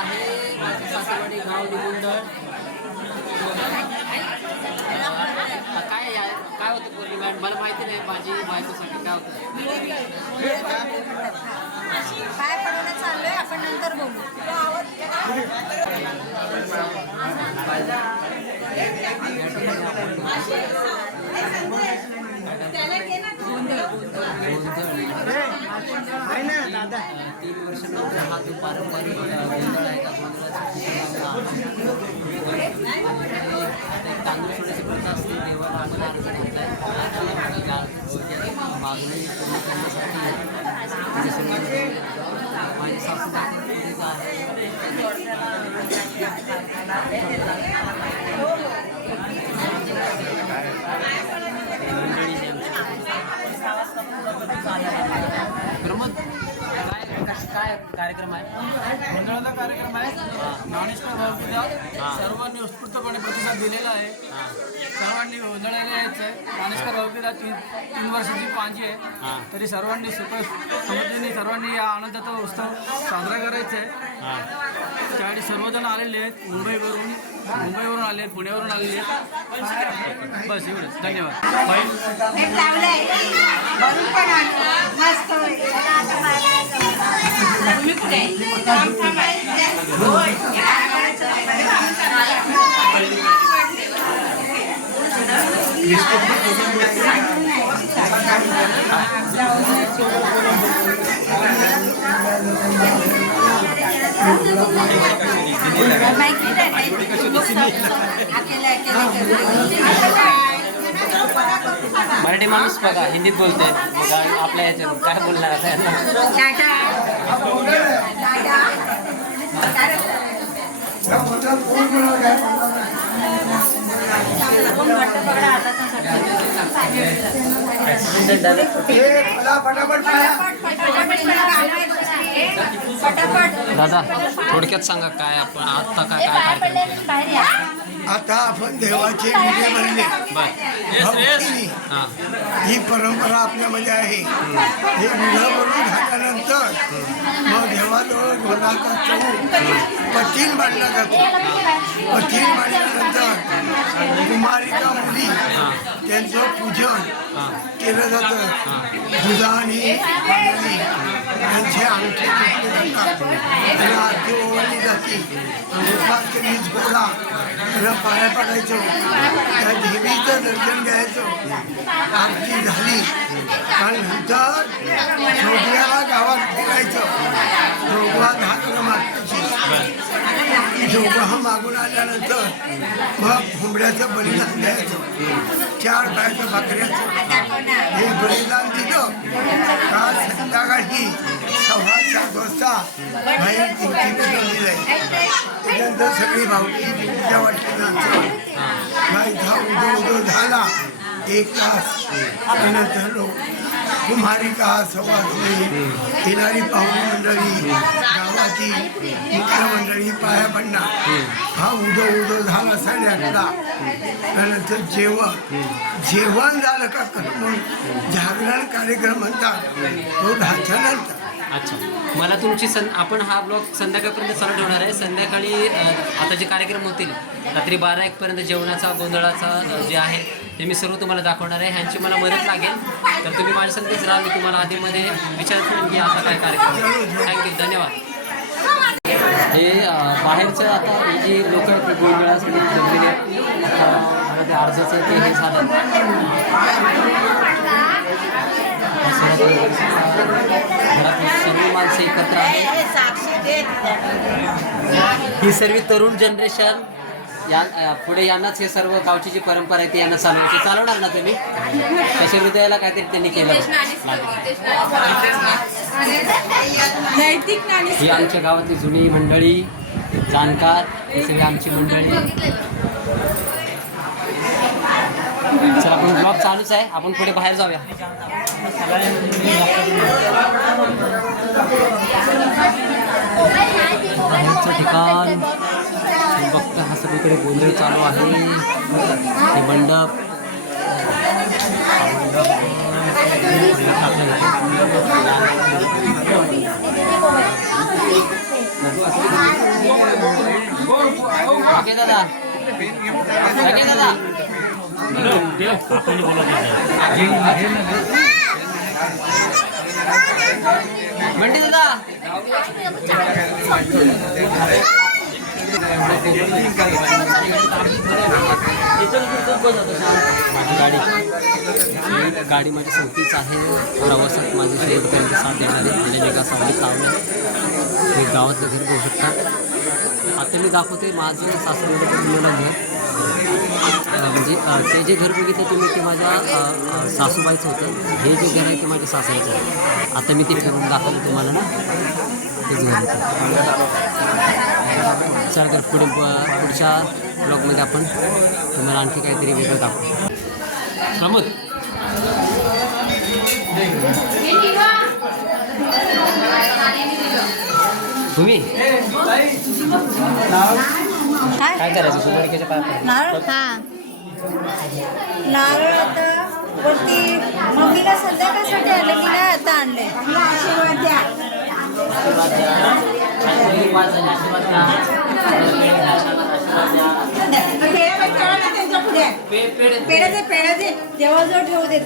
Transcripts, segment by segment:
आहे माझी सासरवाडी गाव निमुंडळ. काय होतं पौर्णिमा मला माहिती नाही. माझी बायकोसाठी काय होतं काय पडवण्यात चाललोय आपण नंतर बघू. दादा 3 वर्षानंतर हा तो पारंपरिक गोंधळ आहे का तांदूळ सोडायची प्रथा असते. देवाला आम्हाला अर्ज मागणी पूर्ण करण्यासाठी माझ्या सासू काय कार्यक्रम आहे? मंडळाचा कार्यक्रम आहे. ज्ञानेश्वर भावकीला सर्वांनी उत्स्फूर्तपणे प्रतिसाद दिलेला आहे. सर्वांनी गोंधळाला यायचं आहे. ज्ञानेश्वर भावकीला 3 वर्षाची पांजी आहे. तरी सर्वांनी सुख समजून सर्वांनी या आनंदाचा उत्सव साजरा करायचा आहे. त्यावेळी सर्वजण आलेले आहेत. मुंबईवरून आले आहेत, पुण्यावरून आलेले आहेत. बस एवढंच. धन्यवाद. मराठी माणूस बघा हिंदीत बोलतोय. बघा आपल्या ह्याच्यात काय बोलणार आता दादा थोडक्यात सांगा काय आपण आता काय कार्यक्रम केला? आता आपण देवाचे मुले म्हणले ही परंपरा आपल्यामध्ये आहे. हे मुलं म्हणून झाल्यानंतर मग देवाजवळ ढोलाचा चऊ पठीण मांडला जातो. पठीण मांडल्यानंतर कुमारिका मुली त्यांचं पूजन केलं जातं. दुधाने त्यांचे अंगठी घेतले जातात. त्यांना आरती ओवाळली जाते. उपास वीज गोळा त्यांना पाया पडायचो. त्या देवीचं दर्शन घ्यायचं. आरती झाली आणि नंतर जोगव्याला गावात फिरायचं. जोगवा 10 किलो मागण्याची. जोगवा मागून आल्यानंतर मग कोंबड्याचं बलिदान द्यायचं. 4 पायाचं भाकऱ्याचं हे बलिदान दिलं का संध्याकाळी 6:15 वाजता बाहेर दिलं आहे. त्यानंतर सगळी भावकी देवीच्या वाटल्यानंतर बाईचा उदो झाला 1 तास. त्यानंतर लोक कुम्हारिका सवासणी किनारी पाहुणी मंडळी गावाची मित्रमंडळी पाया पडणार. हा उदो झाला 8:30ला. त्यानंतर जेवण झालं का म्हणून जागरण कार्यक्रम म्हणतात. तो 10च्या नंतर. अच्छा मला तुमची आपण हा ब्लॉग संध्याकाळपर्यंत चालू ठेवणार आहे. संध्याकाळी आता जे कार्यक्रम होतील रात्री 12-1 पर्यंत जेवणाचा गोंधळाचा जे आहे ते मी सर्व तुम्हाला दाखवणार आहे. ह्यांची मला मदत लागेल तर तुम्ही माझ्या संगीच राहा. मी तुम्हाला आधीमध्ये विचारतो की आता काय कार्यक्रम. थँक्यू धन्यवाद. हे बाहेरचं आता हे जे लोक आहेत ते गोंधळासाठी जमलेले आहेत. ते अर्जाचं ते हे झालं घरातली सगळी माणसं एकत्र आहेत. ही सर्व तरुण जनरेशन या पुढे यांनाच हे सर्व गावची जी परंपरा आहे ती यांना चालवणार ना तुम्ही. तसे हृदयाला काहीतरी त्यांनी केलं. ही आमच्या गावातली जुनी मंडळी जाणकार ही सगळी आमची मंडळी. चला आपण ब्लॉग चालूच आहे. आपण पुढे बाहेर जाऊया. ठिकाण बघता हा सगळीकडे गोंधळ चालू आहे. हे मंडप ओके दादा ओके दादा म्हणते दादा गाडी माझी सोबतीच आहे प्रवासात माझे शेवटपर्यंत साथ देणारे आणि का सावली कावलं हे गावातलं घर बघू शकता. आता मी दाखवते माझं सासूबाईचं घर म्हणजे ते जे घर बघितलं तुम्ही ते माझ्या सासूबाईचं होतं. हे जे घर आहे ते माझ्या सासऱ्याचं आहे. आता मी ते फिरून दाखवलं तुम्हाला ना तेच घर होतं. चला तर पुढच्या ब्लॉगमध्ये आपण तुम्हाला आणखी काहीतरी वेगळं दाखवू. प्रमोद तुम्ही काय करायचं सुमारिकेच्या पाया नारळ नारळ आता वरती मम्मीला संध्याकाळसाठी आले की नाही आता आणले. आशीर्वाद द्या. पेढा दे देवाजवळ ठेवू दे.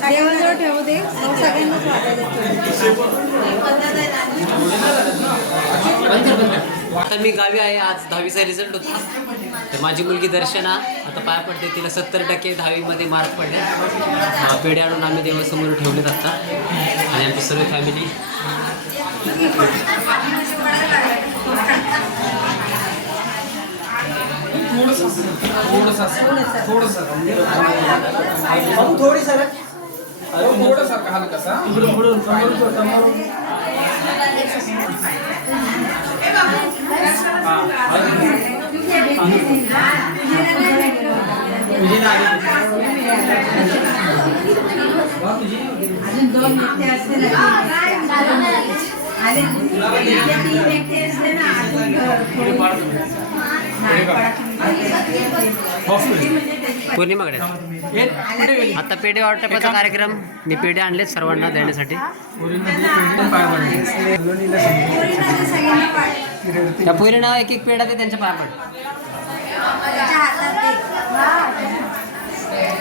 देवाजवळ ठेवू दे. सगळ्यांनाच आता मी गावी आहे. आज 10वीचा रिझल्ट होता. तर माझी मुलगी दर्शना आता पाया पडते. तिला 70% 10वीमध्ये मार्क पडले. पेढे आणून आम्ही देवासमोर ठेवलेत आता आणि आमची सर्व फॅमिली पौर्णिमाकडे आता पेढे वाटपाचा कार्यक्रम. मी पेढे आणलेत सर्वांना देण्यासाठी. त्या पोरीनं एक एक पेढा ते त्यांच्या पाया पड.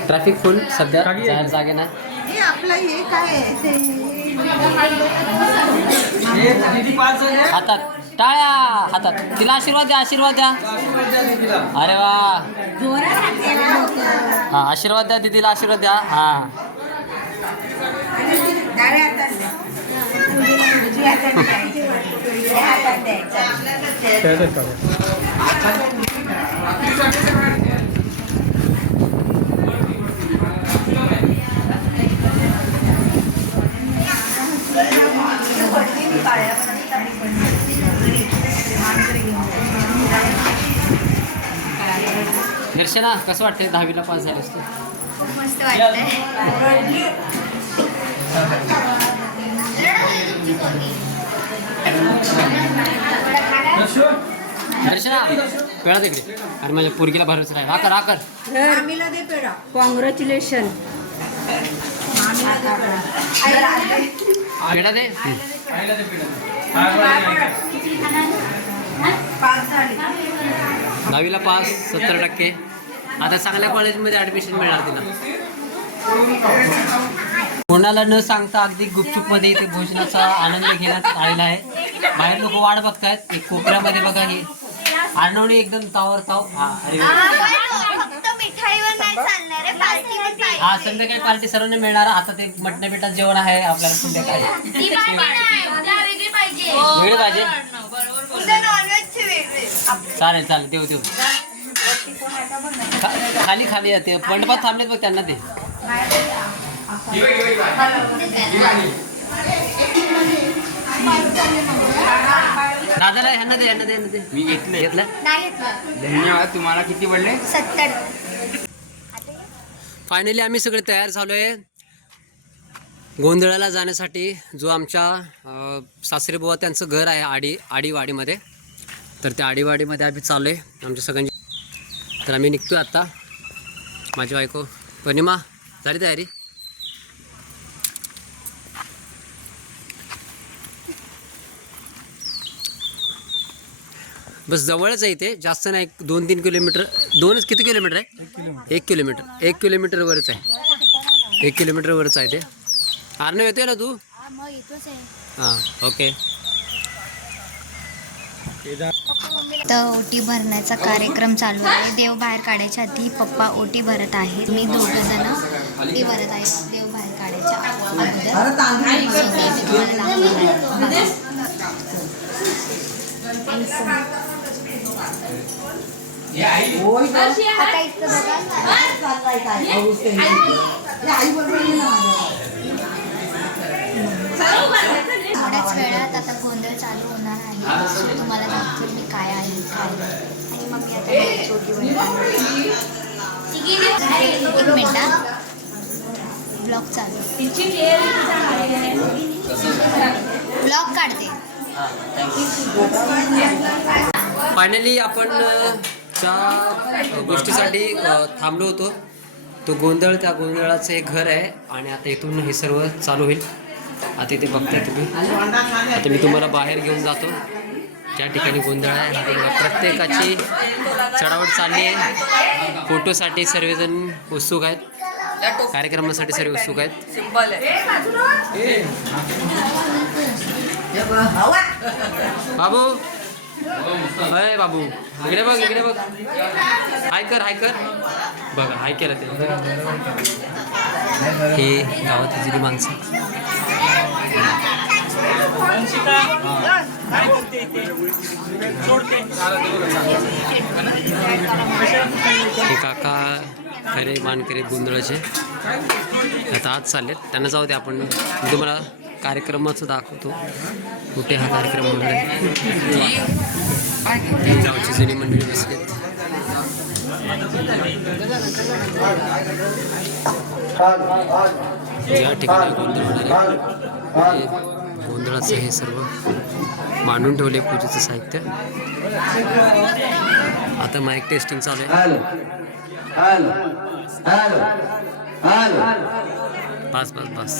ट्रॅफिक फुल सध्या जागे ना. आपलं हे काय हातात टाळ्या हातात. तिला आशीर्वाद द्या आशीर्वाद द्या. अरे वा हा आशीर्वाद द्या दीदीला आशीर्वाद द्या. हा दर्शना कसं वाटतंय 10वीला पास झालेस तू? मस्त वाटतंय. दर्शना पेढा तिकडे. आणि माझ्या पोरगीला भरवच राहील. आकर आकर मामीला दे पेढा. कॉंग्रॅच्युलेशन. पेढा दे. पास झाली. 10वीला पास 70%. आता चांगल्या कॉलेजमध्ये ॲडमिशन मिळणार तिला. कोणाला न सांगता अगदी गुपचूपमध्ये इथे भोजनाचा आनंद घेण्यात आलेला आहे. बाहेर लोक वाट बघतायत. एक कोपऱ्यामध्ये बघा ही आरनवणी एकदम तावर ताव. हा अरे हा संध्याकाळी पार्टी सर्वांना मिळणार. आता ते मटण पिठात जेवण आहे आपल्याला संध्याकाळी. वेगळे पाहिजे चालेल चालेल देऊ देऊ. खाली खाली ते मंडपात थांबलेत बघ त्यांना ते. दादाला ह्यांना दे ह्यांना दे ह्यांना दे. मी घेतले घेतलं. धन्यवाद. तुम्हाला किती पडले? 70. फायनली आम्ही सगळे तयार झालो आहे गोंधळाला जाण्यासाठी. जो आमच्या सासरे बुवा त्यांचं घर आहे आडीवाडीमध्ये. तर त्या आडीवाडीमध्ये आम्ही चाललो आहे आमच्या सगळ्यांची. तर आम्ही निघतो आहे आत्ता. माझी बायको पौर्णिमा झाली तयारी? बस जवळच आहे इथे, जास्त नाही, 2-3 किलोमीटर, किती किलोमीटर आहे? 1 किलोमीटर, 1 किलोमीटरवरच आहे, 1 किलोमीटरवरच आहे ते. आर्नव येतोय ना तू? हां ओके. तर ओटी भरण्याचा कार्यक्रम चालू आहे. देव बाहेर काढायच्या आधी पप्पा ओटी भरत आहेत. मी 2 जण ओटी भरत आहे देव बाहेर काढायच्या अगोदर. So, मी तुम्हाला आता इतकं थोड्याच वेळात आता गोंधळ चालू होणार आहे. So, तुम्हाला दाखवेल मी काय आहे काय नाही. आणि मग मी आता छोटी एक मिनिट ब्लॉग चालू, ब्लॉग काढते. फायनली आपण त्या गोष्टीसाठी थांबलो होतो. तो गोंधळ, त्या गोंधळाचं एक घर आहे आणि आता इथून हे सर्व चालू होईल. आता इथे बघताय तुम्ही. आता मी तुम्हाला बाहेर घेऊन जातो ज्या ठिकाणी गोंधळ आहे. प्रत्येकाची चढावट चालली आहे. फोटोसाठी सर्वजण उत्सुक आहेत, कार्यक्रमासाठी सर्व उत्सुक आहेत. बाबू, अय बाबू, इकडे बघ, इकडे बघ, हाय कर, हाय कर. बघा हाय केलं ते. हे गावात जुनी माणसं. हे काका खरे मानकरी गोंधळाचे आता आज चाललेत. त्यांना जाऊ दे, आपण मी तुम्हाला कार्यक्रमाचं दाखवतो कुठे हा कार्यक्रम वगैरे. गावची जुनी मंडळी बसलेत. या ठिकाणी गोंधळ होणार आहे. गोंधळाचं हे सर्व मांडून ठेवले पूजेचं साहित्य. आता माईक टेस्टिंग चालू आहे. बस बस बस.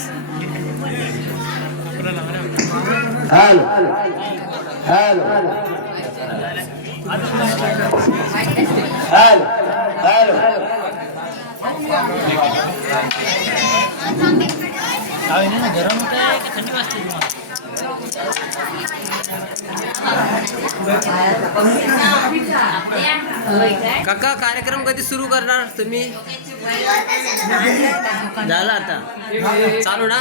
काका कार्यक्रम कधी सुरू करणार तुम्ही? झाला आता चालू ना?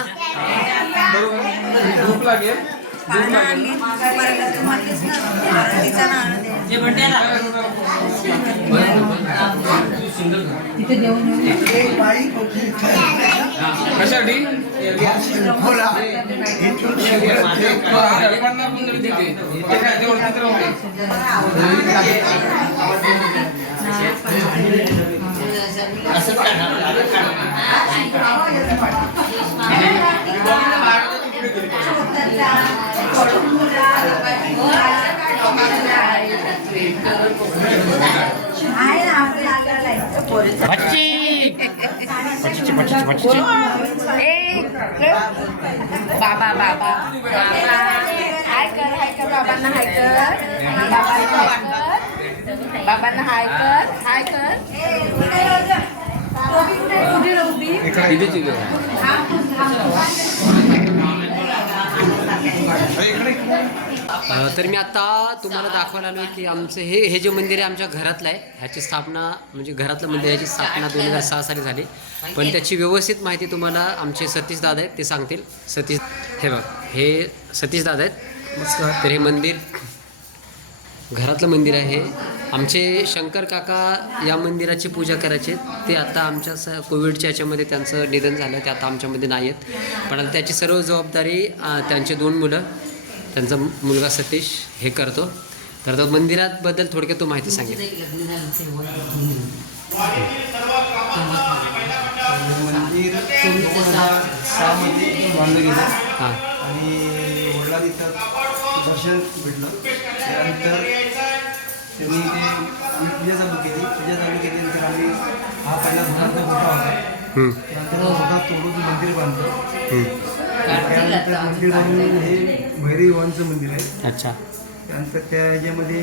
बाबा बाबा हाय कर, हाय कर, बाबांना हाय कर, बाबांना हाय कर, हाय कर. तर मी आता तुम्हाला दाखवायला आलो की आमचं हे जे मंदिर आहे आमच्या घरातलं आहे. ह्याची स्थापना म्हणजे घरातलं मंदिर, ह्याची स्थापना 2006 साली झाली. पण त्याची व्यवस्थित माहिती तुम्हाला आमचे सतीश दादा आहेत, ते सांगतील. सतीश, हे बघ, हे सतीश दादा आहेत. तर हे मंदिर घरातलं मंदिर आहे. आमचे शंकर काका या मंदिराची पूजा करायचे. ते आता आमच्या कोविडच्या याच्यामध्ये त्यांचं निधन झालं, ते आता आमच्यामध्ये नाही आहेत. पण आता त्याची सर्व जबाबदारी त्यांचे 2 मुलं, त्यांचा मुलगा सतीश हे करतो. तर तो मंदिराबद्दल थोडक्यात तो माहिती सांगेल. मंदिर 2006 मध्ये बांधलं गेलं हां आणि वडिला तिथं दर्शन भेटलं. त्यानंतर त्यांनी ते आम्ही पूजा चालू केली नंतर आम्ही हा पहिला घोडाचा मोठा होता. त्यानंतर घोडा तोडून मंदिर बांधलं. त्यानंतर मंदिर बांधून हे भैरवीवांचं मंदिर आहे. अच्छा. त्यानंतर त्या ह्याच्यामध्ये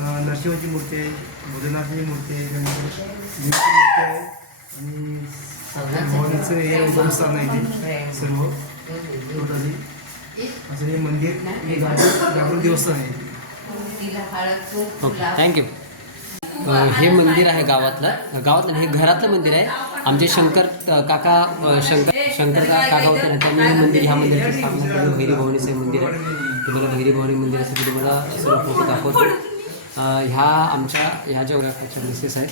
नरसिंहाची मूर्ती आहे, भोलेनाथाची मूर्ती आहे, त्यानंतर देवीची मूर्ती आहे आणि भवानीचं हे उगमस्थान आहे ते सर्व टोटली असं हे मंदिर हे जागृत देवस्थान आहे. Okay thank you. हे मंदिर आहे गावातलं हे घरातलं मंदिर आहे. आमचे शंकर काका काका होते ना, त्यांनी हे मंदिर ह्या मंदिराची स्थापना केली. भैरी भवानीचं हे मंदिर आहे. तुम्हाला भैरी भवानी मंदिरासाठी तुम्हाला सर्व फोटो दाखवतो. ह्या ज्या मिसेस आहेत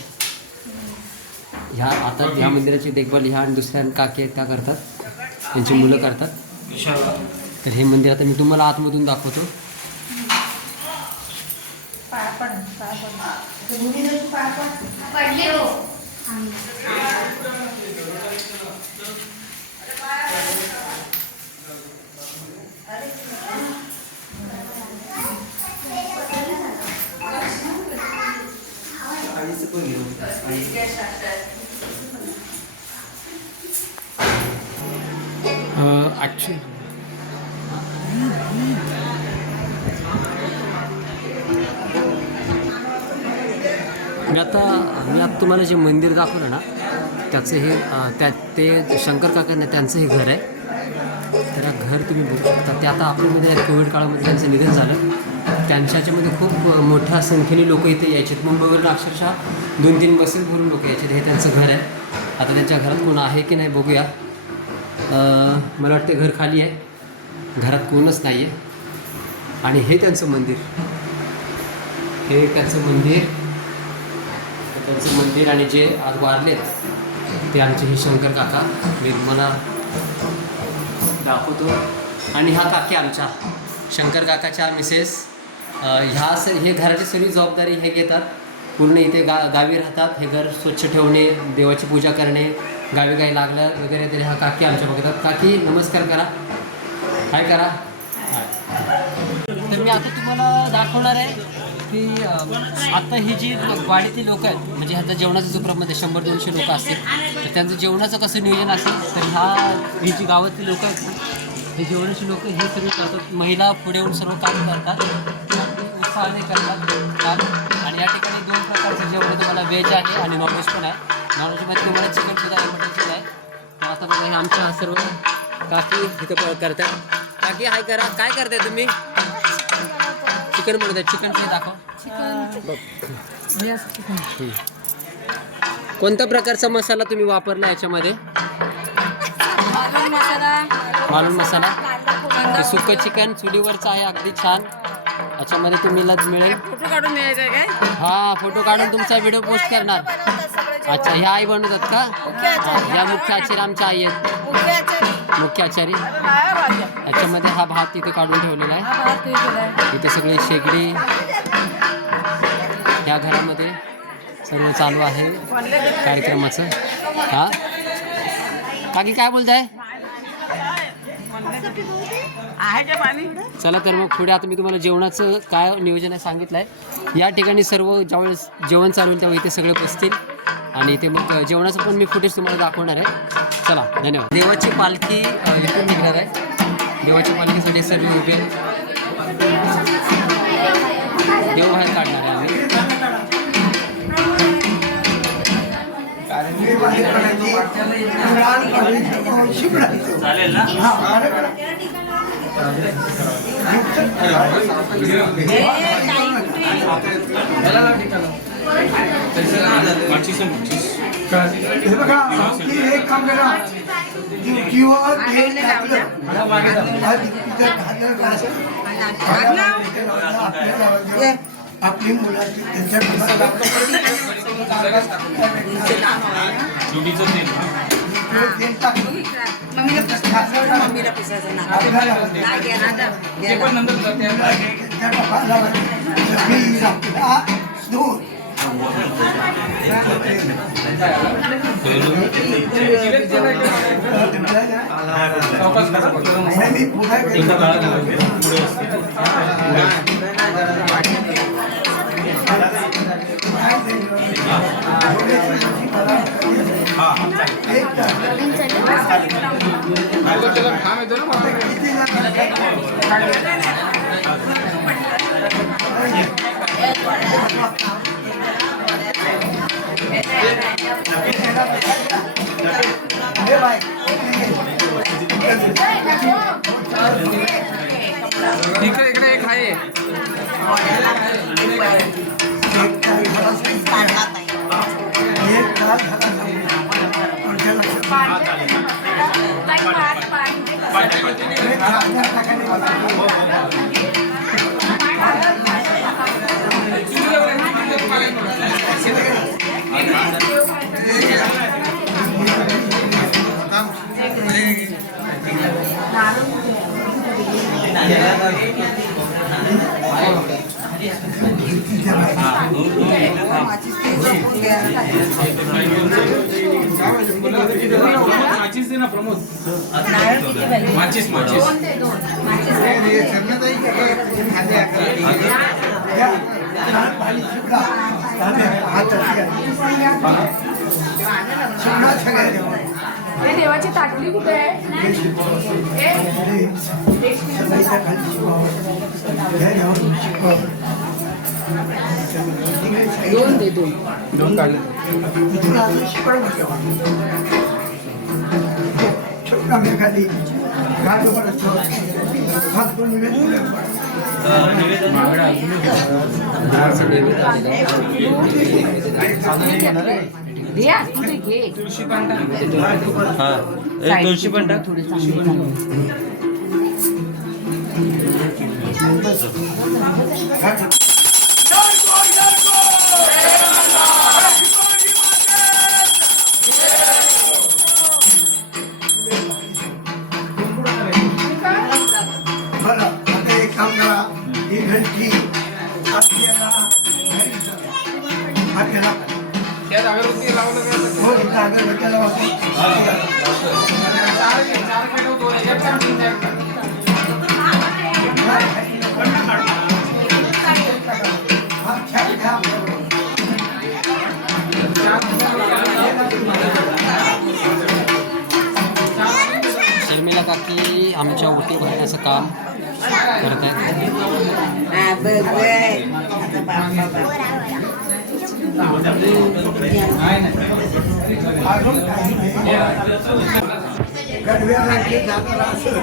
ह्या आता ह्या मंदिराची देखभाल ह्या आणि दुसऱ्या काकी आहेत त्या करतात, त्यांची मुलं करतात. तर हे मंदिर आता मी तुम्हाला आतमधून दाखवतो. ॲक्च्युली मी आता तुम्हाला जे मंदिर दाखवलं ना त्याचं हे ते शंकर काकांना त्यांचं हे घर आहे. तर घर तुम्ही बघू शकता. ते आता आपल्यामध्ये कोविड काळामध्ये त्यांचं निधन झालं. त्यांच्यामध्ये खूप मोठ्या संख्येने लोक इथे यायचे. मुंबईवरून अक्षरशः 2-3 बसेस भरून लोक यायचे. हे त्यांचं घर आहे. आता त्यांच्या घरात कोण आहे की नाही बघूया. मला वाटतं घर खाली आहे, घरात कोणच नाही आहे. आणि हे त्यांचं मंदिर, हे त्यांचं मंदिर आणि जे आज वारलेत ते आमचे हे शंकर काका मी तुम्हाला दाखवतो. आणि हा काकी आमच्या शंकर काकाच्या मिसेस हे घराची सगळी जबाबदारी हे घेतात. पूर्ण इथे गावी राहतात. हे घर स्वच्छ ठेवणे, देवाची पूजा करणे, गावी काही लागलं वगैरे तरी हा काकी आमच्या बघतात. काकी नमस्कार करा, हाय करा. तर मी आता तुम्हाला दाखवणार आहे की आता ही जी वाडीतली लोक आहेत, म्हणजे ह्याचा जेवणाचा जो प्रबंध आहे 100-200 लोक असतील, तर त्यांचं जेवणाचं कसं नियोजन असेल तर ही जी गावातली लोक आहेत ना, हे जेवणाची लोक हे सगळे करतात. महिला पुढे येऊन सर्व काम करतात, उत्साहाने करतात काम. आणि या ठिकाणी 2 प्रकारचं जेवण तुम्हाला व्हेज आहे आणि नॉनव्हेज पण आहे. नॉनव्हेजमध्ये तुम्हाला चिकन सुद्धा आहे, मटन सुद्धा आहे. तर आता बघा हे आमच्या सर्व काकी इथं करतात. काकी हाय करा, काय करताय तुम्ही? चिकन बनवत आहे. चिकन ते दाखव. कोणत्या प्रकारचा मसाला तुम्ही वापरला याच्यामध्ये? मालवण मसाला. ते सुकं चिकन चुलीवरचं आहे, अगदी छान. याच्यामध्ये तुम्हाला मिळेल. फोटो काढून द्यायचा काय? हा, फोटो काढून तुमचा व्हिडिओ पोस्ट करणार. अच्छा, ह्या आई बनवतात का? या मुख्य आचार्य आमच्या आई आहेत, मुख्य आचार्य. याच्यामध्ये हा भात तिथे काढून ठेवलेला आहे. इथे सगळे शेगडी या घरामध्ये सर्व चालू आहे कार्यक्रमाचं. हा काकी काय बोलताय? चला तर मग पुढे आता मी तुम्हाला जेवणाचं काय नियोजन आहे सांगितलं आहे. या ठिकाणी सर्व ज्यावेळेस जेवण चालू होईल तेव्हा इथे सगळे बसतील आणि इथे मग जेवणाचं पण मी फुटेज तुम्हाला दाखवणार आहे. चला, धन्यवाद. देवाची पालखी इथून निघणार आहे. देवाची पालखीसाठी सर्व उभे देव बाहेर काढणार आहे आम्ही. चालेल ना? हे बघा, एक काम करा किंवा आपली मुलाची मम्मीला पिसायचं ना इकडे इकडे एक आहे. माचीस दे ना प्रमोद. माचीस माचीस. देवाची ताटली कुठे आहे? दोन दे दोन. दोन काढले. छोटा मेघाली घाट ऊपर हाथ को दिया तू ते घे. तुळशी पण टाक. तुळशी पण टाक. बरं आता एक काम करा ही घंटी आपल्याला आपल्याला त्यात अगरबत्ती लावलं का? हो अगरबत्त्याला वापरू. चार खेळतो याच्यात तीन आहे. हा छान घ्या. शर्मिला काकी आमच्या ओटी भरण्याचं काम करत आहेत. अजून काही नाही. कडव्या रांगेत जाणारा असेल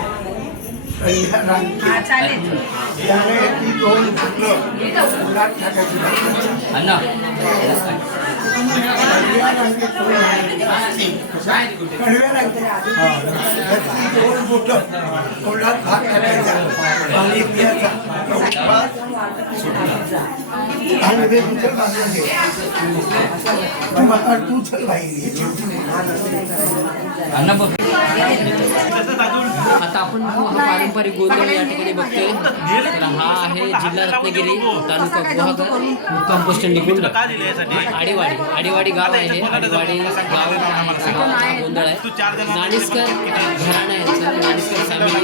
पहिल्या रांगेत त्याने ती दोन फुलं फुलात टाकायची. कडव्या रांगेत त्याची दोन बोटं फुलात भात टाकायचा पाणी पियाचा आणि ते दुसरं बांधून घे. तू आता तू चल बाई. आता आपण हा पारंपरिक गोंधळ या ठिकाणी बघतोय. तर हा आहे जिल्हा रत्नागिरी, तालुका गुहागर, मुक्काम पोस्ट निकुंज, आडीवाडी गाव आहे हे. आडीवाडी गावाचा गोंधळ आहे. नाणीसकर घराणा यांचा, नाणीसकर फॅमिली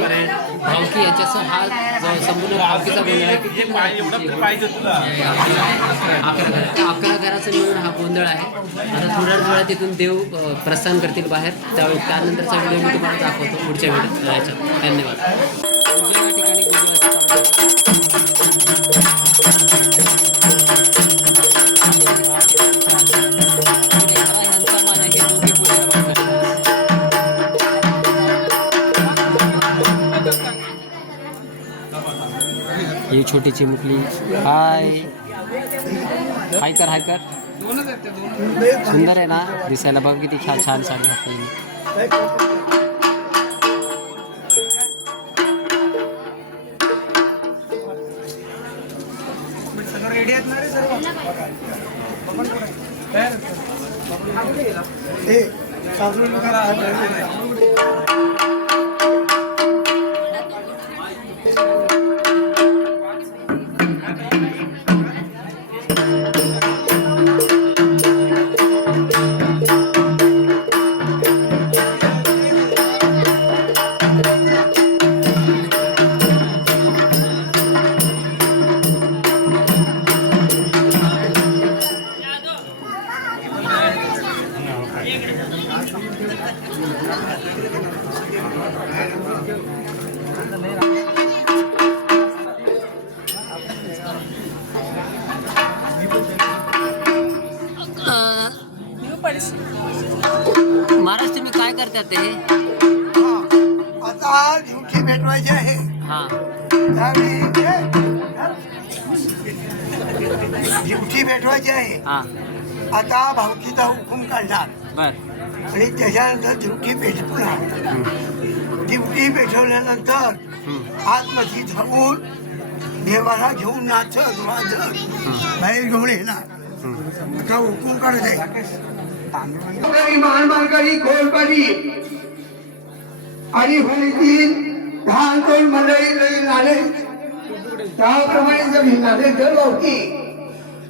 भावकी यांच्यासह हा संपूर्ण भावकीचा गोंधळ आहे. 11 घराचं मिळून हा गोंधळ आहे. आता थोड्या वेळात तिथून देव प्रस्थान करतील बाहेर. त्यानंतरचा व्हिडिओ मी तुम्हाला दाखवतो पुढच्या व्हिडिओ. धन्यवाद. या ठिकाणी गोंधळाचं ही छोटी चिमुकली. हाय हाय कर हाय कर. सुंदर आहे ना दिसायला. बघ किती छान छान साडी घातली. रेडी आहेत ना रे सर्व? हे साजून नका. काय करतात ते? आता ड्युटी भेटवायची आहे हा त्यावेळी ड्युटी भेटवायची आहे. हा आता भावकीचा हुकूम काढणार बर आणि त्याच्यानंतर ड्युटी पेटवणार. ड्युटी पेटवल्यानंतर आतमध्ये जाऊन देवाला घेऊन नाचत वाजत बाहेर घेऊन येणार. आता हुकूम काढायचा मानमानकरी खोलकरी आणि होळीतील लहान दोन मंडळी नाले त्याप्रमाणे जमीन नाले दरभावकी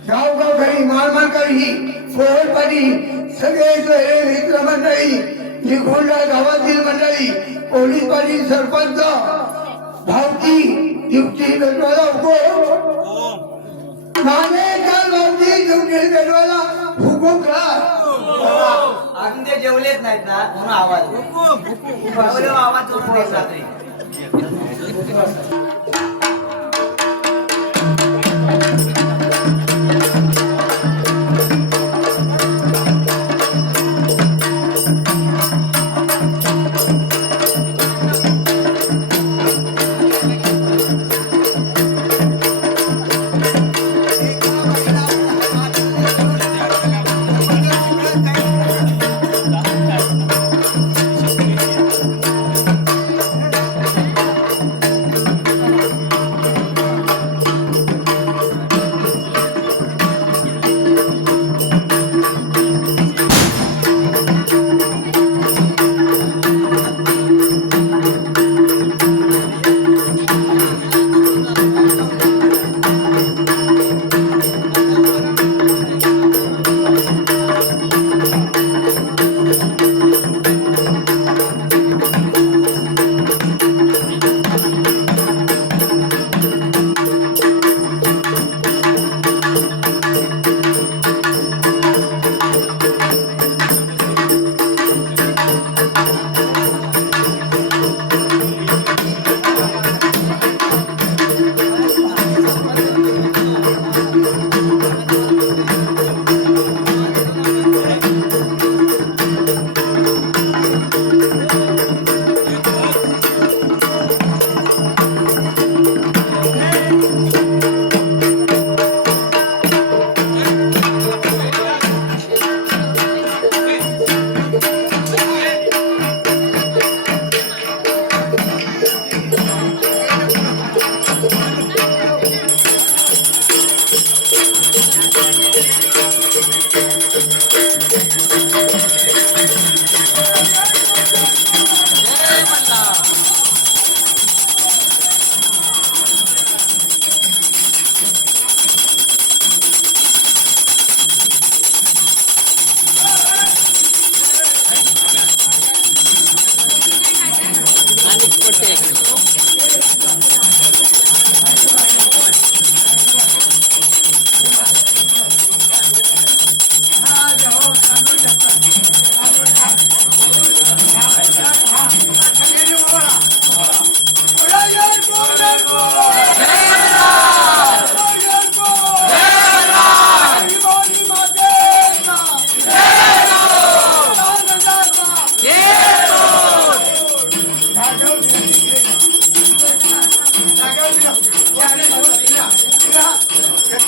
गावगावकरी मानमानकरी खोलकरी सगळे मित्र मंडळी निघोंडा गावातील मंडळी पोलीस पाटील सरपंच भावकी युक्ती भेटवायला हुकूम अंधे जेवलेच नाहीत ना म्हणून आवाज आवाज जोडून देत राहते.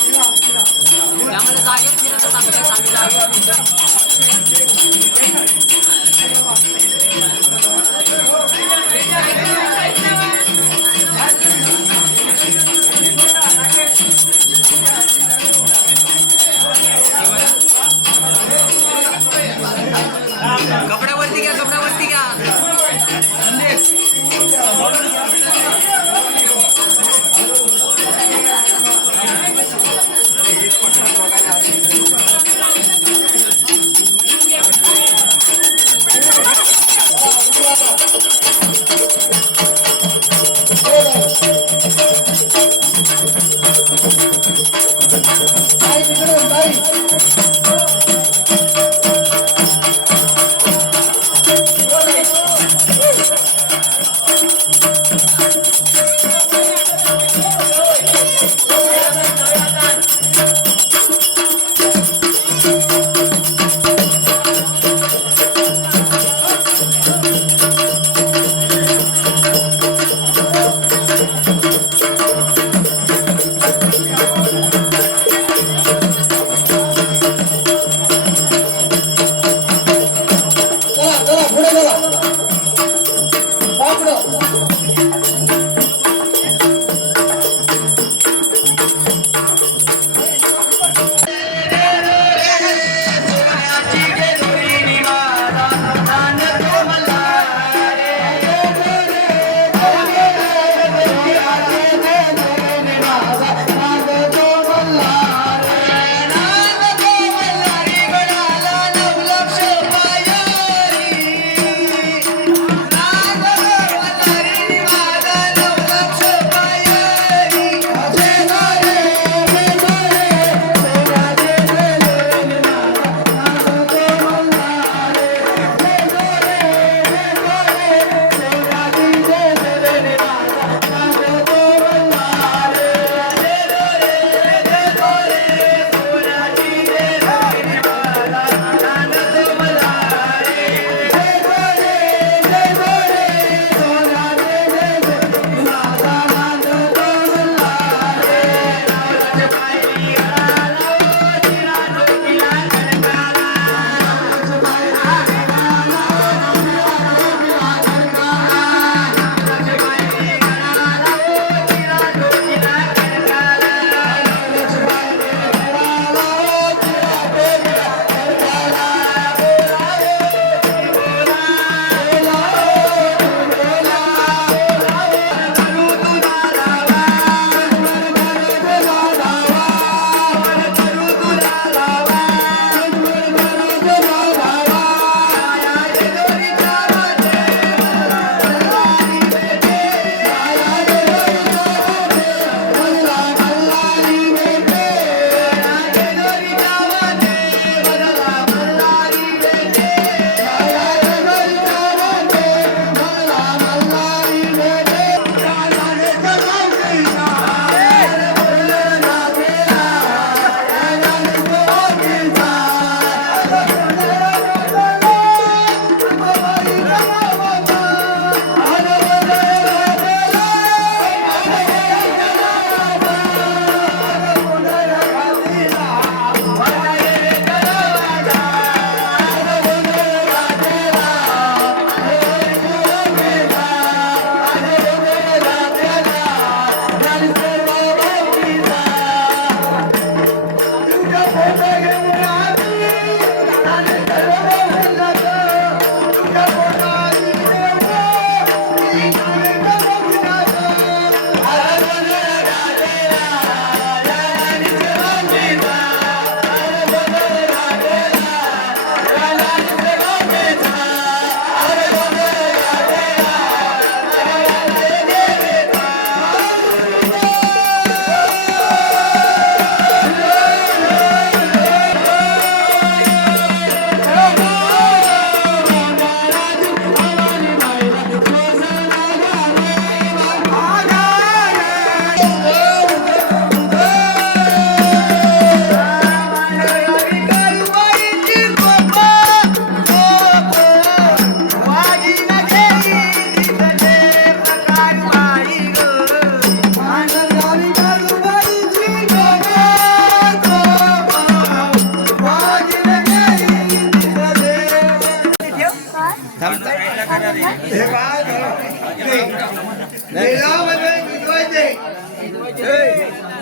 त्यामुळे जागेवर फिरायला सांगतात आम्ही जागेवर कपड्यावरती घ्या कपड्यावरती घ्या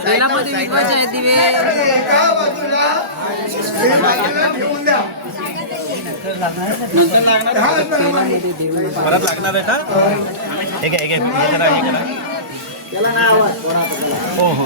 तेलामध्ये विकवायचे आहेत दिवे. एका बाजूला ठेवून द्या. परत लागणार आहे का? हे घ्या, हे घ्या, हे करा, हे करा. हो हो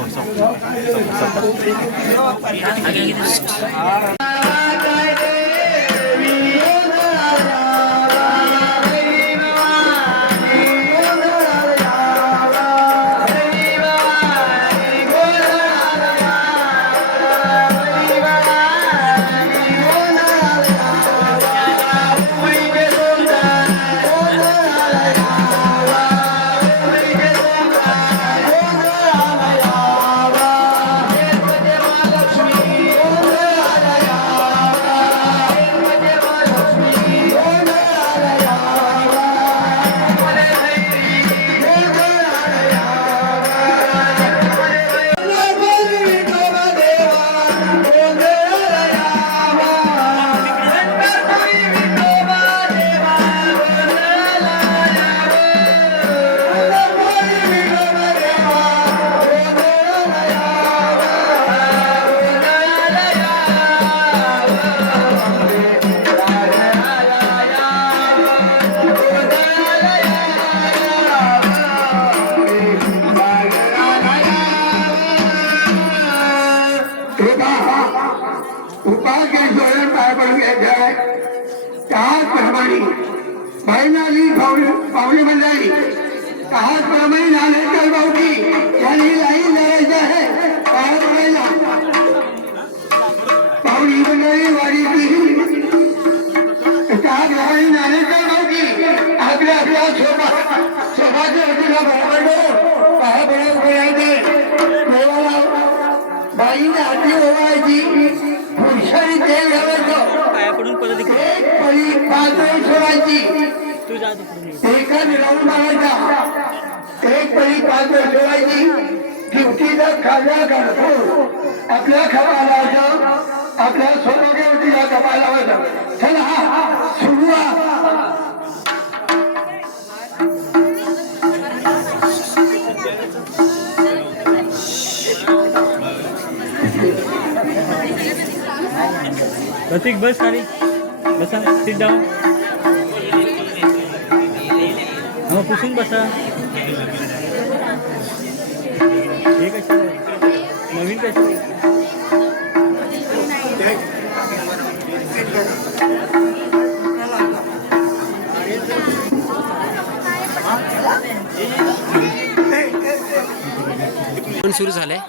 उपाकेश्वर पाय पडून घ्यायचं आहे. त्याचप्रमाणे बहिणाली पाहुणे मंडळी त्याचप्रमाणे नाणेकर भाऊकी यांनी लाईन धरायचं आहे. पाय पडायला पाहुणी मंडळी वाडीची त्याचप्रमाणे नाणेकर भाऊकी आपल्या आपल्या स्वतःच्या वतीला बरोबर पाया पडा उभे राहायचे. देवाला बाईने हाती ओवायची पुरुषांनी ते घ्यावायचं. एक परी पातळ सोडायची एका मिळवून मागायचा. एक परी पातळ सोडायची किमतीचा खाजा काढतो आपल्या खबा लावायचं. आपल्या सोनाच्या वतीला खबा लावायचं. चला सुरुवात. प्रतीक बस खाली बसा. Sit down. हो पुसून बसा. हे कशा नवीन कशा जेवण सुरू झालंय.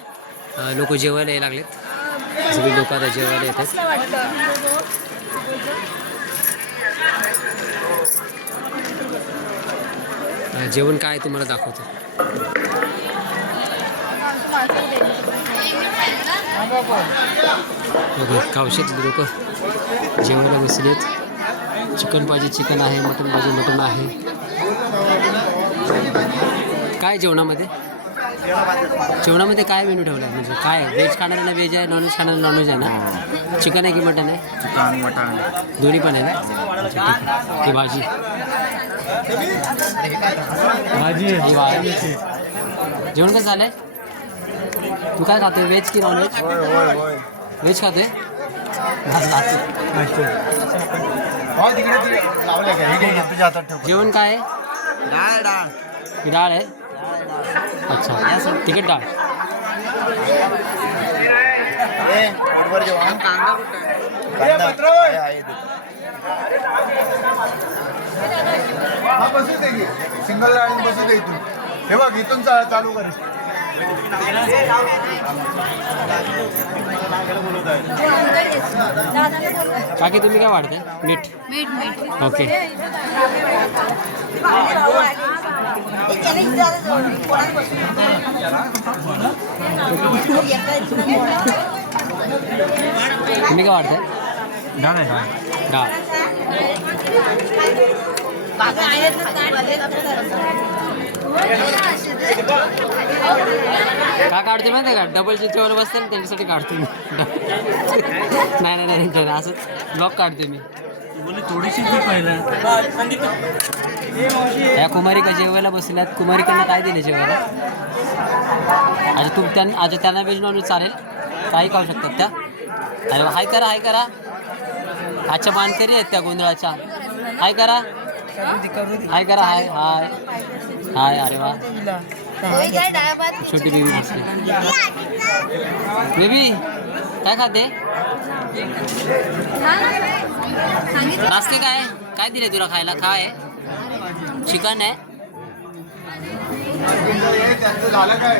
लोक जेवायला यायला लागलेत. सगळी लोक आता जेवायला येतात. जेवण काय तुम्हाला दाखवतो. गावशेतले लोक जेवायला बसलेत. चिकन पाहिजे चिकन आहे, मटन पाहिजे मटन आहे. काय जेवणामध्ये काय मेनू ठेवला आहे? म्हणजे काय व्हेज खाणाऱ्याला व्हेज आहे, नॉनव्हेज खाणाऱ्याला नॉनव्हेज आहे ना? चिकन आहे की मटन आहे? चिकन मटन दोन्ही पण आहे ना? अच्छा, ठीक आहे. ही भाजी ही भाजी. जेवण कसं झालंय? तू काय खातोय, व्हेज की नॉनव्हेज? व्हेज खातोय. जेवण काय आहे? ही डाळ आहे. अच्छा, तिखट डाळ. सिंगल डाळ बसू दे इथून. हे बघ इथून चालू कर. काकी तुम्ही काय वाढताय? मीठ. ओके. तुम्ही काय वाढताय? डाळ. का काढते माहिती आहे का? डबल जेवायला बसते ना त्यांच्यासाठी काढते मी. नाही असं ब्लॉग काढते मी. थोडीशी पाहिलं. या कुमारिका जेवायला बसल्यात. कुमारिकांना काय दिले जेवायला? अच्छा त्यांना व्हेज नॉनव्हेज चालेल, काही खाऊ शकतात त्या. अरे हाय करा. अच्छा मानकरी आहेत त्या गोंधळाच्या. हाय करा. हाय. अरे वा, छोटी बेबी दिसते. बेबी काय खाते? नाश्ते काय दिले तुला खायला? काय आहे? चिकन आहे. झालं काय?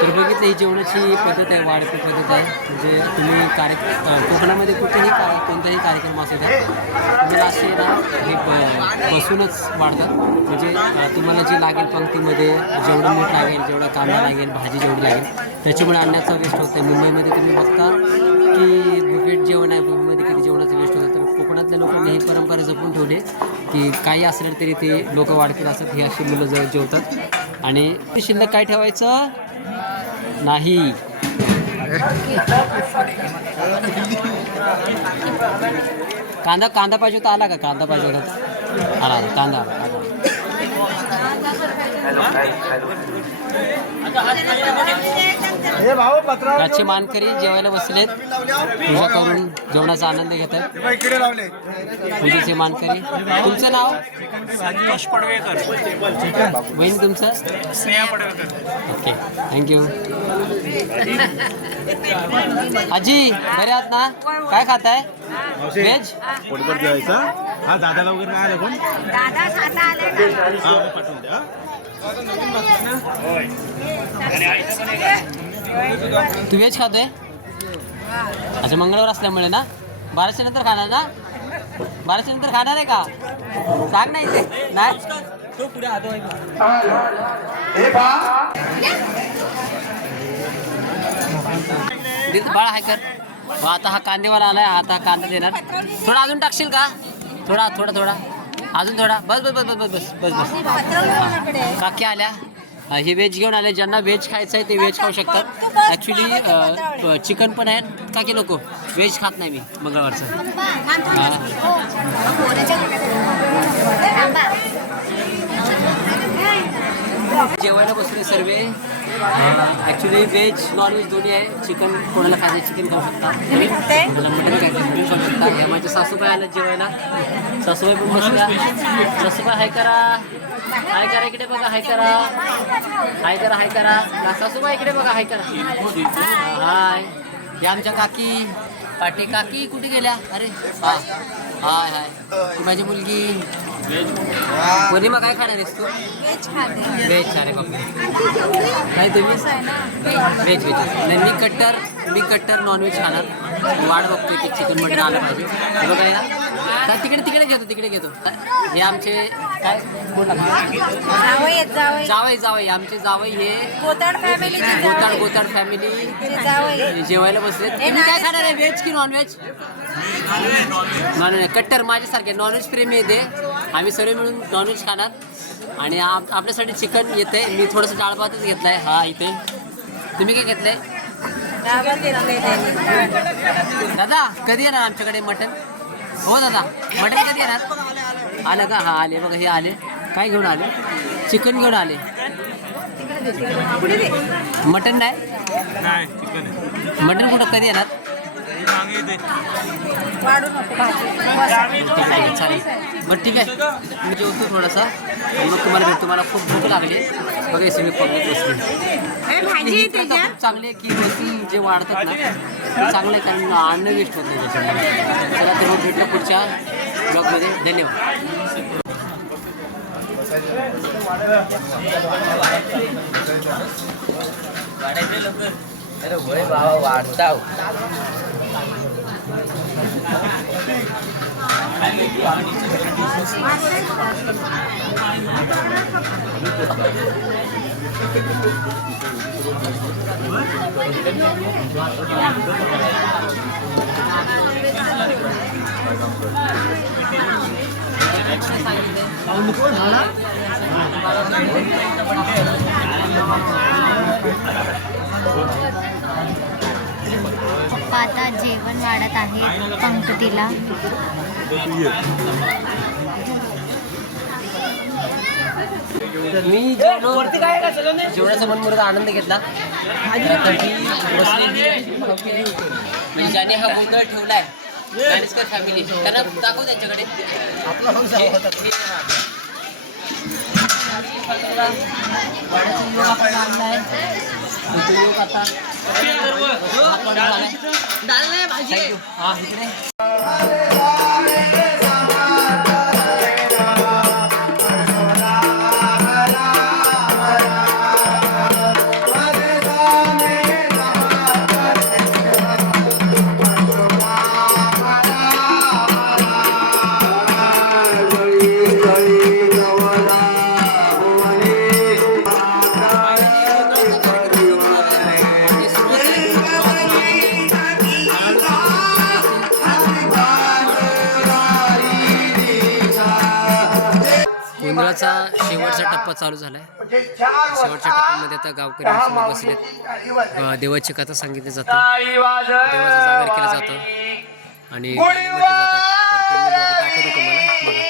तर बघितलं ही जेवणाची पद्धत आहे, वाढती पद्धत आहे. म्हणजे तुम्ही कोकणामध्ये कोणताही कार्यक्रम असू द्या, तुम्हाला असे ना हे बसूनच वाढतात. म्हणजे तुम्हाला जे लागेल पंक्तीमध्ये जेवढं मीठ लागेल, जेवढा कांदा लागेल, भाजी जेवढी लागेल, त्याच्यामुळे अन्नाचा वेस्ट होत आहे. मुंबईमध्ये तुम्ही बघता की बुफेट जेवण आहे, बुफेमध्ये किती जेवणाचं वेस्ट होतं. तर कोकणातल्या लोकांनी ही परंपरा जपून ठेवली की काही असलं तरी ते लोक वाढतील असतात. ही अशी मुलं जेवतात आणि शिल्लक काय ठेवायचं नाही. कांदा पाहिजे होता. आला का? कांदा पाहिजे होता. आला कांदा. हे भाऊ पत्रा राजचे मानकरी जेवायला बसलेत, पूजा करून जेवणाचा आनंद घेत आहेत. इकडे लावले पूजेचे मानकरी. तुमचं नाव? संतोष पडवेकर. बहीण तुमचं? स्नेहा पडवेकर. Okay, thank you. आजी बरे आहात ना? काय खाताय? व्हेज? पोटभर जेवायचा. हा दादाला वगैरे नाही आलं कोण? दादा खाता आले हा मग पाठवून द्या. तू व्हेज खातोय? अच्छा, मंगळवार असल्यामुळे ना. 12च्या नंतर खाणार ना? 12च्या नंतर खाणार आहे का? सांग नाही ते. नाही बाळा हाय कर. आता हा कांदेवाला आलाय, आता हा कांदा देणार. थोडा अजून टाकशील का? थोडा थोडा थोडा अजून थोडा. बस बस बस बस बस बस बस. काकी आल्या. हे व्हेज घेऊन आले. ज्यांना व्हेज खायचं आहे ते व्हेज खाऊ शकतात. ॲक्च्युली चिकन पण आहे. काकी नको, व्हेज खात नाही मी मंगळवारचं. जेवायला बसले सर्व. ॲक्च्युली व्हेज नॉनव्हेज दोन्ही आहे. चिकन कोणाला खायचं चिकन खाऊ शकता, कोणाला मटन खायचं मटन खाऊ शकता. या माझ्या सासूबाई आल्या जेवायला. सासूबाई पण बसल्या. सासूबाई हाय करा, हाय करा इकडे बघा, हाय करा, हाय करा, हाय करा. सासूबाई इकडे बघा, हाय करा. हाय. या आमच्या काकी पाटे. काकी कुठे गेल्या? अरे हा हाय हाय. ती माझी मुलगी पौर्णिमा. काय खाणार आहेस तू? व्हेज. अरे बापरे. नाही तुम्ही व्हेज व्हेज. नाही मी कट्टर नॉनव्हेज खाणार. वाट बघतोय की चिकन मटन आलं पाहिजे. बघा या तर तिकडे घेतो. हे आमचे काय जावई आमचे जावई हे गोताड फॅमिली जेवायला बसलेत. तुम्ही काय खाणार आहे, व्हेज की नॉनव्हेज? नॉनव्हेज. कट्टर माझ्यासारखे नॉनव्हेज प्रेमी येते. आम्ही सर्व मिळून नॉनव्हेज खाणार. आणि आपल्यासाठी चिकन येते. मी थोडंसं डाळ भातच घेतलाय. हा इथे. तुम्ही काय घेतलंय? दादा कधी येणार आमच्याकडे मटन? हो दादा, मटन कधी येणार? आलं का? हा आले बघा, हे आले. काय घेऊन आले? चिकन घेऊन आले. मटन नाही? मटन कुठं कधी येणार? चालेल. बरं ठीक आहे, मी जेवतो थोडासा. मग तुम्हाला भेटतो. मला खूप भूक लागली. बघा सगळी पब्लिक बसली. खूप चांगले की वस्तू जे वाढतात ना ते चांगलं आहे, कारण अन्न वेस्ट होत नाही त्याच्यामुळे. चला तर भेटलो पुढच्या ब्लॉगमध्ये. धन्यवाद. वाढता आता जेवण वाढत आहे पंक्तीला. मी जेवणाचा मनमुराद आनंद घेतला. म्हणजे ज्याने हा गोंधळ ठेवलाय ज्ञानेश्वर फॅमिली, त्यांना दाखव त्यांच्याकडे. हा इकडे गोंधळाचा शेवटचा टप्पा चालू झालाय. शेवटच्या टप्प्यामध्ये आता गावकरी बसलेत. देवाची कथा सांगितली जाते, देवाचा जागर केला जातो आणि म्हटले जातात. तर ते मी दाखवतो तुम्हाला. बघा.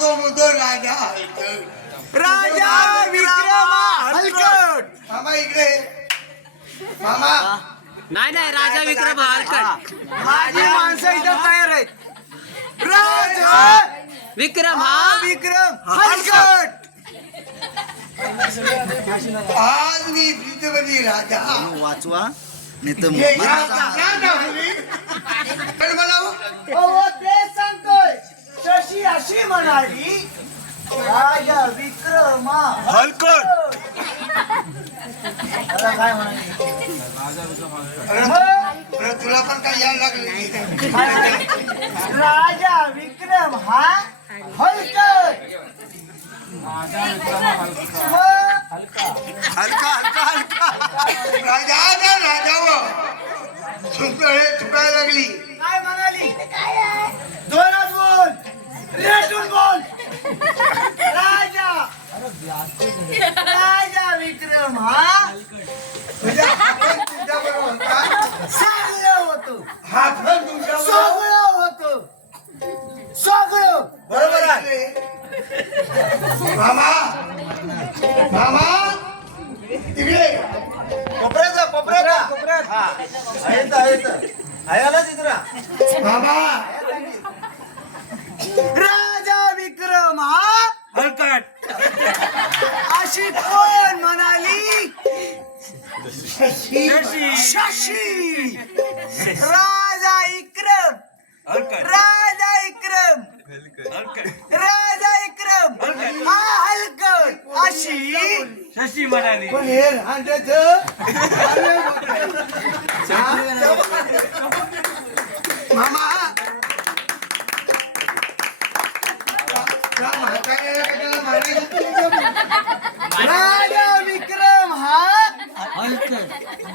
तो बोलतो राजा हलकट. राजा विक्रम हलकट. मामा इकडे. मामा नाही नाही, राजा विक्रम हलकट. माझी माणसं इथं तयार आहेत. राजा विक्रम हा विक्रम हलकट. आज मी पृथ्वीपती राजा वाचवा नाही हे राजा होईल. पण म्हणावं, ते सांगतोय. शशी अशी म्हणाली राजा विक्रमा हलकट. आता काय म्हणाली? बरं, तुला पण काय यायला लागले. राजा विक्रम हा हलकट. हलका हलका हलका राजा राजावं तुमचं हे चुकायला लागली. काय म्हणाली? जोरात बोल, रेटून बोल. राजा विक्रम हा तुझ्याबरोबर होता. सगळं होतो. हा पण तुमच्याबरोबर सगळं होतो. सगळं बरोबर आहे. मामा मामा इकडे. मामा राजा विक्रम हा हलकट. अशी कोण म्हणाली? शशी शशी. राजा विक्रम राजा विक्रम राजा विक्रम हा हलकट अशी शशी म्हणाली. पण हे मामा म्हाताऱ्याला कशाला मारायचं? राजा विक्रम हा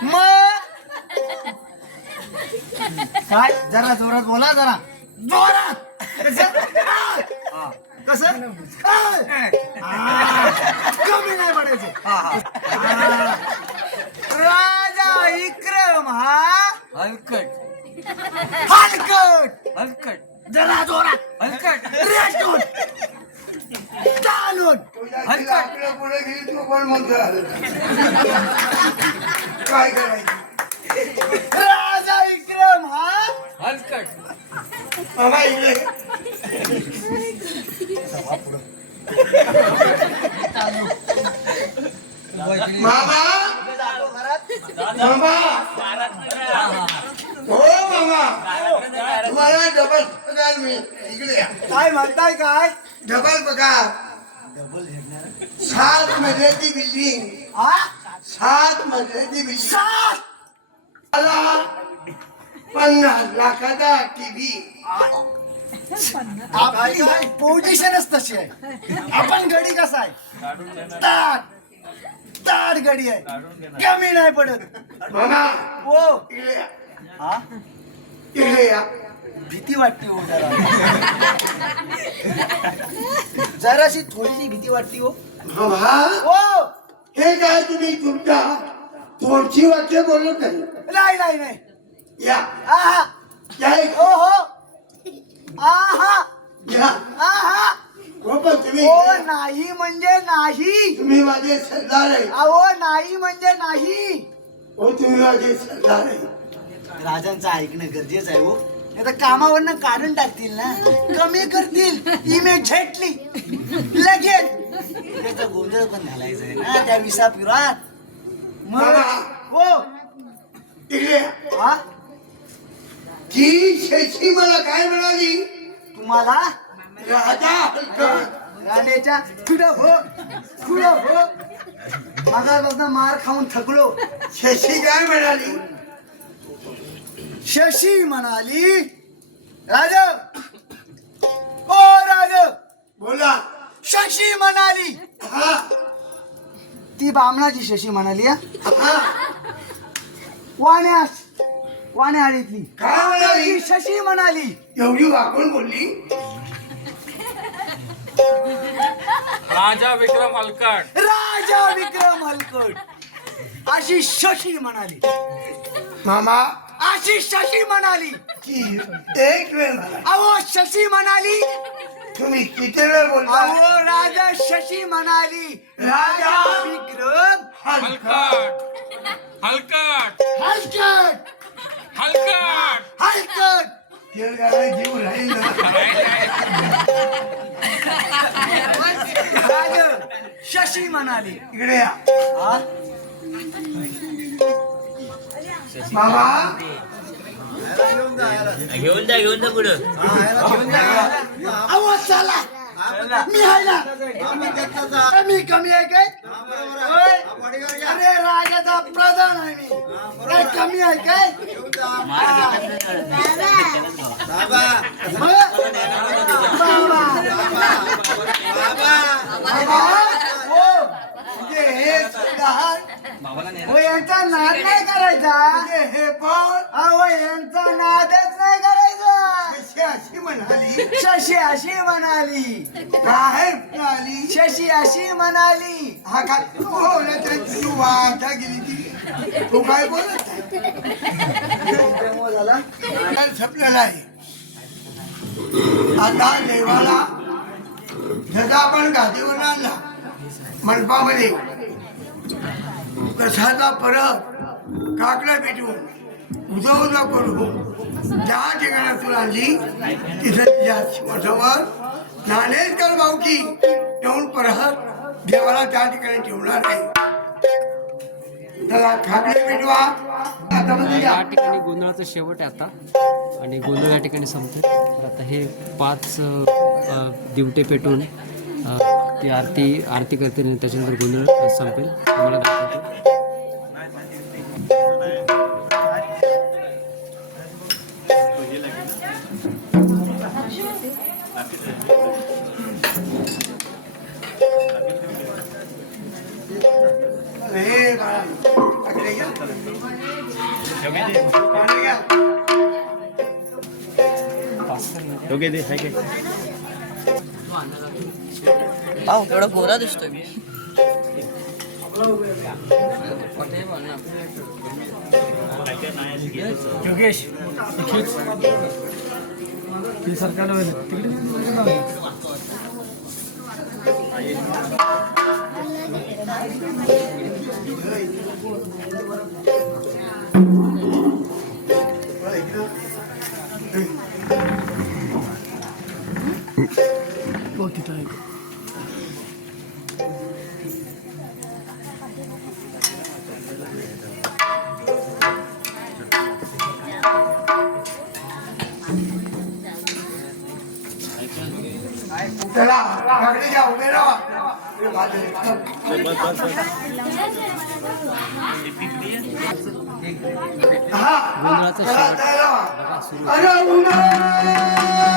मग काय जरा जोरात बोला. जरा जोरात. कसं कमी नाही पडायचं. राजा विक्रम हा हलकट हलकट. जरा जोरात हलकट. रेटून चालून आपल्या पुढे गेली तू पण म्हणतो काय करायचं. राजा विक्रम हा हलकट. मामा इकडे. मामा मामा हो मामा तुम्हाला डबल पगार मी इकडे या. काय म्हणताय? काय डबल पगार. 7 मजल्याची बिल्डिंग. हा 7 मजल्याची बिल्डिंग. 7 मला 50 लाखाचा टीव्ही. आपली पोझिशनच तशी आहे. आपण गडी कसा आहे? ताट गडी आहे. कमी नाही पडत. मामा हो इकडे या. हा इकडे या. भीती वाटते हो जरा. जराशी थोडीशी भीती वाटते हो. मामा हो हे काय तुम्ही तुमच्या तोंडची वाक्य बोलत नाही. नाही नाही नाही. या आहा या हो हो आहा या. आहा हो पण तुम्ही हो नाही म्हणजे नाही. तुम्ही माझे सरदार आहे. अहो नाही म्हणजे नाही. हो तुम्ही माझे सरदार आहे. राजांचं ऐकणं गरजेचं आहे हो. नाही तर कामावरनं काढून टाकतील ना. कमी करतील. इमेज झेटली लगेच. त्याचा गोंधळ पण घालायचा आहे ना त्या विसापुरात. मग हो इकडे या. हा ती शशी मला काय म्हणाली? तुम्हाला राजा हलकट. राजाच्या पुढं हो माझा मार खाऊन थकलो. शशी काय म्हणाली? शशी म्हणाली राजा ओ राजा बोला. शशी म्हणाली. हा ती बामणाची शशी म्हणाली. हा वाण्याआळीतली काय म्हणाली? शशी म्हणाली. एवढी वाकून बोलली. राजा विक्रम हलकट. राजा विक्रम हलकट अशी शशी म्हणाली. मामा अशी शशी म्हणाली. ती एक वेळ मला अहो शशी म्हणाली तुम्ही किती वेळ बोलता अहो राजा शशी म्हणाली राजा विक्रम हलकट हलकट हलकट हलकट हलकट तेलगाला जीव राहील ना राजा शशी म्हणाली इकडे या बाबा घेऊन जा पुढं अहो चला मी आहे ना मी कमी आहे काय होय? अरे राजाचा प्रधान आहे मी काय कमी आहे काय हो यांचा नाद नाही करायचा हे पण अहो यांचा नादच नाही करायचा अशी म्हणाली शशी अशी म्हणाली काय म्हणाली शशी अशी म्हणाली हा का हो ना तू वाटा गेली ती तू काय बोलत झाला संपलेला आहे आता देवाला जसा आपण गादीवर आणला मंडपामध्ये कशाचा परत काकडा पेटवून उजवला करून ज्या ठिकाणातून आणली तिथं तिच्या समोर ज्ञानेश्वर भावकी ठेवून परत देवाला त्या ठिकाणी ठेवणार आहे त्याला खाकडे पेटवा आता मध्ये या या. ठिकाणी गोंधळाचं शेवट आहे आता आणि गोंधळ या ठिकाणी संपते तर आता हे 5 दिवटे पेटून ती आरती करते आणि त्याच्यानंतर गोंधळ संपेल तुम्हाला दाखवतो हे बाळा, इकडे घ्या. इकडे घ्या. पाहू केवढा गोरा दिसतोय मी योगेश सरकारला चला काकडे घ्या उभे राहा हा गोंधळाचा चला, शेवट चला. बघा सुरू अरे उन्हा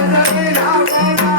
Hare